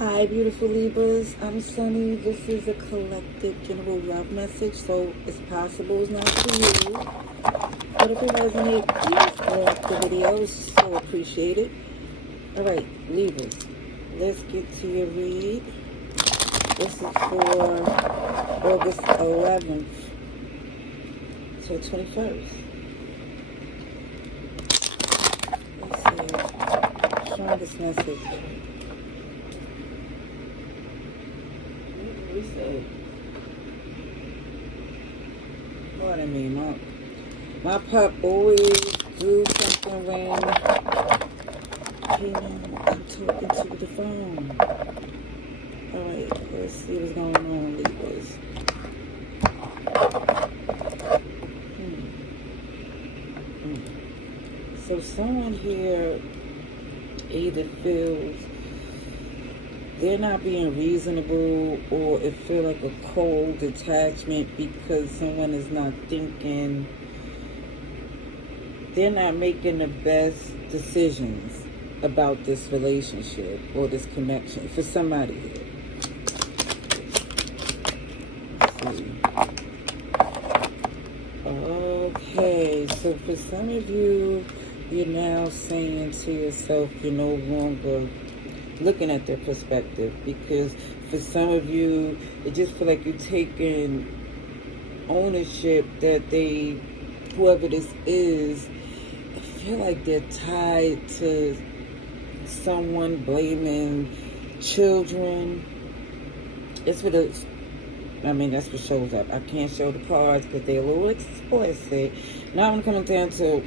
Hi, beautiful Libras. I'm Sunny. This is a collective general love message, so it's possible it's not for you. But if it resonates, please like the video. It's so appreciated. All right, Libras, let's get to your read. This is for August 11th to 21st. Let's see. Strongest message. Pardon me, my pup always do something when I'm talking to the phone. Alright, let's see what's going on, Libras. So someone here either feels they're not being reasonable, or it feels like a cold detachment because someone is not thinking, they're not making the best decisions about this relationship or this connection for somebody here. Let's see. Okay, so for some of you, you're now saying to yourself, you're no longer looking at their perspective, because for some of you, it just feel like you're taking ownership that whoever this is, I feel like they're tied to someone, blaming children. It's what it's, that's what shows up. I can't show the cards because they're a little explicit. Now I'm coming down to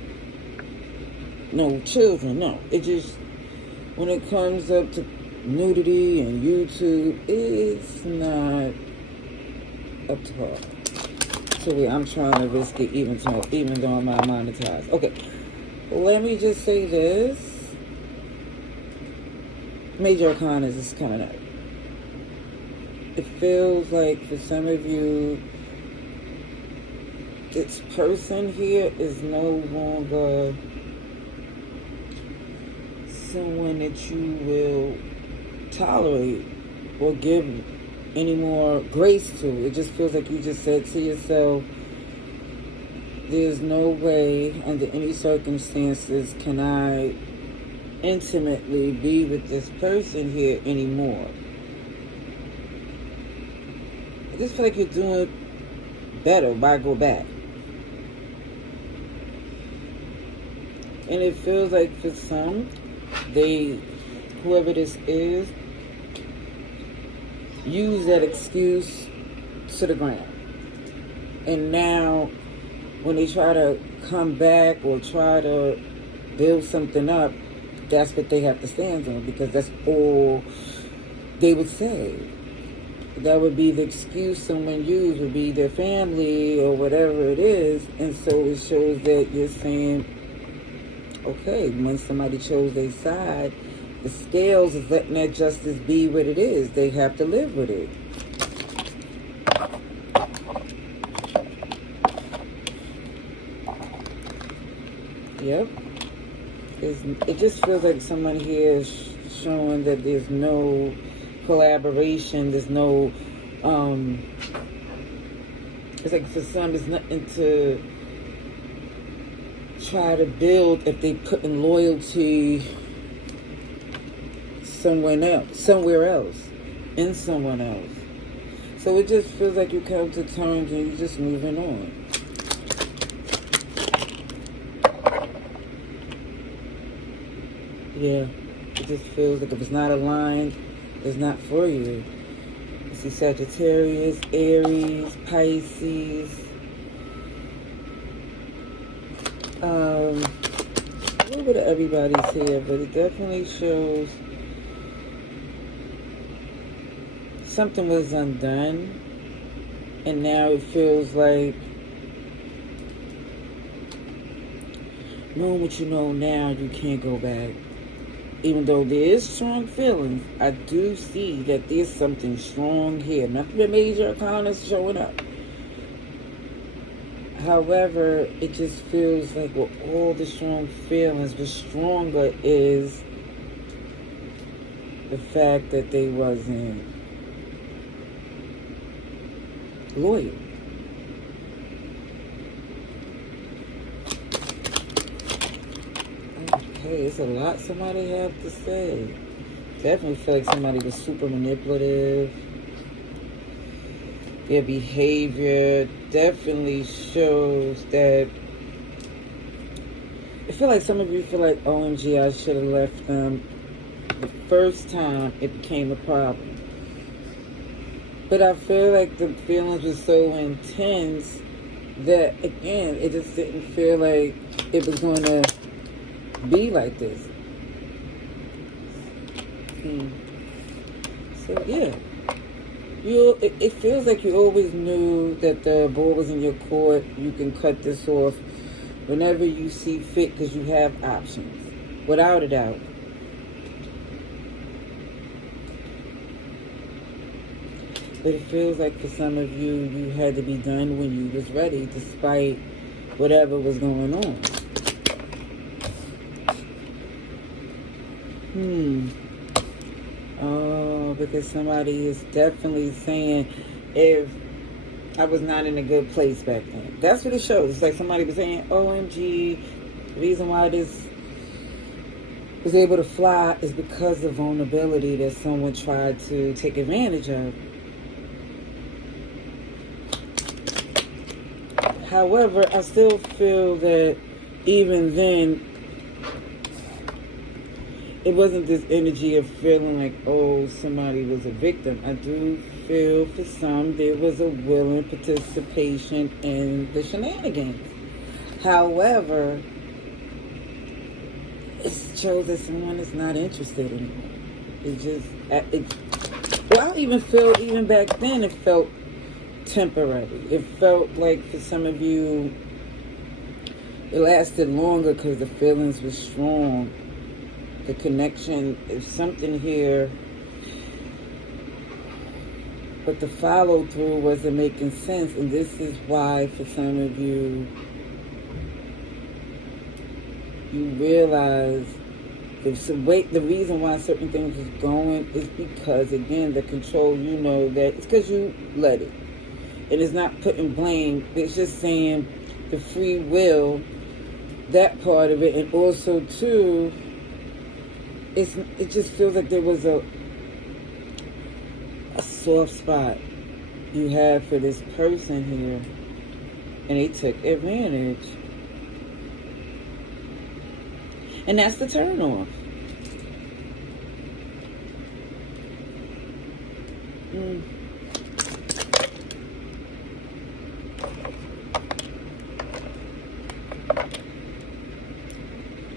no children, no. It just, when it comes up to nudity and YouTube, it's not up to par. So I'm trying to risk it even though I'm not monetized. Okay, let me just say this. Major Arcana is coming up. It feels like for some of you, this person here is no longer someone that you will tolerate or give any more grace to. It just feels like you just said to yourself, there's no way under any circumstances can I intimately be with this person here anymore. I just feel like you're doing better. Why go back? And it feels like for some, whoever this is, use that excuse to the ground. And now, when they try to come back or try to build something up, that's what they have to stand on, because that's all they would say. That would be the excuse someone used, would be their family or whatever it is. And so it shows that you're saying, okay, when somebody chose their side, the scales is letting that justice be what it is. They have to live with it. Yep. It just feels like someone here is showing that there's no collaboration, there's no, it's like for some, it's nothing to try to build if they put in loyalty somewhere else, in someone else. So it just feels like you come to terms and you're just moving on. Yeah, it just feels like if it's not aligned, it's not for you. You see Sagittarius, Aries, Pisces. A little bit of everybody's here, but it definitely shows something was undone, and now it feels like, knowing what you know now, you can't go back. Even though there is strong feelings, I do see that there's something strong here. Nothing but major arcana is showing up. However, it just feels like with all the strong feelings, what's stronger is the fact that they wasn't loyal. Okay, it's a lot somebody have to say. Definitely feel like somebody was super manipulative. Their behavior definitely shows that. I feel like some of you feel like, OMG, I should have left them the first time it became a problem. But I feel like the feelings were so intense that, again, it just didn't feel like it was going to be like this. So, yeah. It feels like you always knew that the ball was in your court. You can cut this off whenever you see fit because you have options, without a doubt. But it feels like for some of you, you had to be done when you was ready, despite whatever was going on. Oh, because somebody is definitely saying, if I was not in a good place back then. That's what it shows. It's like somebody was saying, OMG, the reason why this was able to fly is because of vulnerability that someone tried to take advantage of. However, I still feel that even then, it wasn't this energy of feeling like, oh, somebody was a victim. I do feel for some there was a willing participation in the shenanigans. However, it shows that someone is not interested anymore. I even feel, even back then, it felt temporary. It felt like for some of you, it lasted longer because the feelings were strong. The connection is something here, but the follow through wasn't making sense, and this is why for some of you, you realize the reason why certain things is going is because, again, the control, you know that it's because you let it. It is not putting blame. It's just saying the free will, that part of it, and also too, it just feels like there was a soft spot you had for this person here, and they took advantage. And that's the turnoff.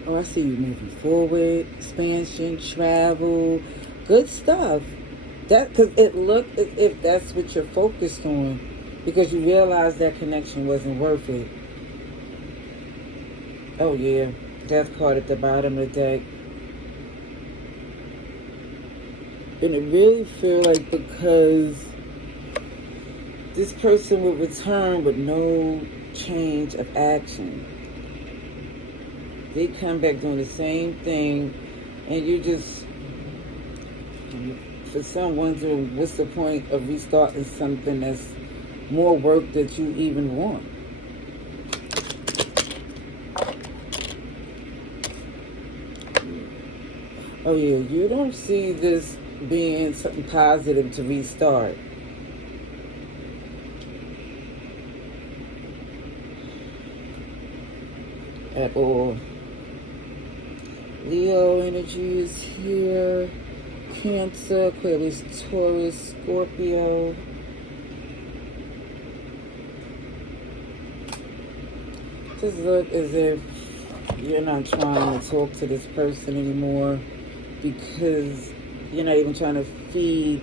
Oh, I see you moving forward, expansion, travel, good stuff. That, because it looked as if that's what you're focused on, because you realized that connection wasn't worth it. Oh yeah, death card at the bottom of the deck. And it really feel like because this person would return with no change of action. They come back doing the same thing, and you just, for some, wondering what's the point of restarting something that's more work that you even want. Oh yeah, you don't see this being something positive to restart. At all. Leo energy is here. Cancer, Aquarius, Taurus, Scorpio. Just look as if you're not trying to talk to this person anymore, because you're not even trying to feed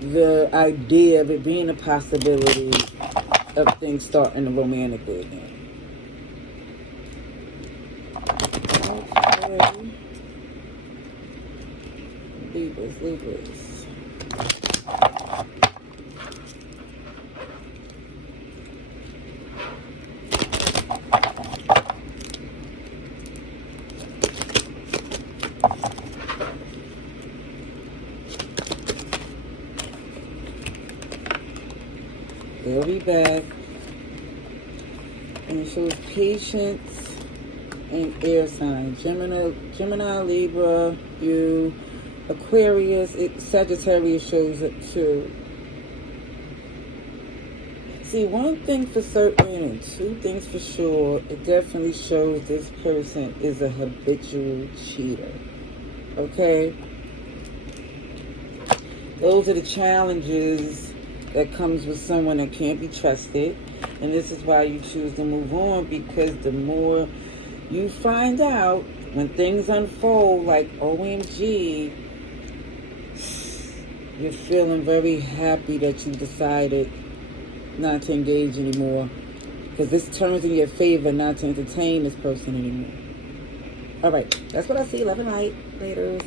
the idea of it being a possibility of things starting romantically again. Okay. Libras. They'll be back. And it shows patience and air signs. Gemini, Libra, you, Aquarius, Sagittarius shows up too. See, one thing for certain and two things for sure, it definitely shows this person is a habitual cheater. Okay? Those are the challenges that comes with someone that can't be trusted. And this is why you choose to move on, because the more you find out, when things unfold like OMG, you're feeling very happy that you decided not to engage anymore, because this turns in your favor not to entertain this person anymore. All right, that's what I see. Love and light. Later.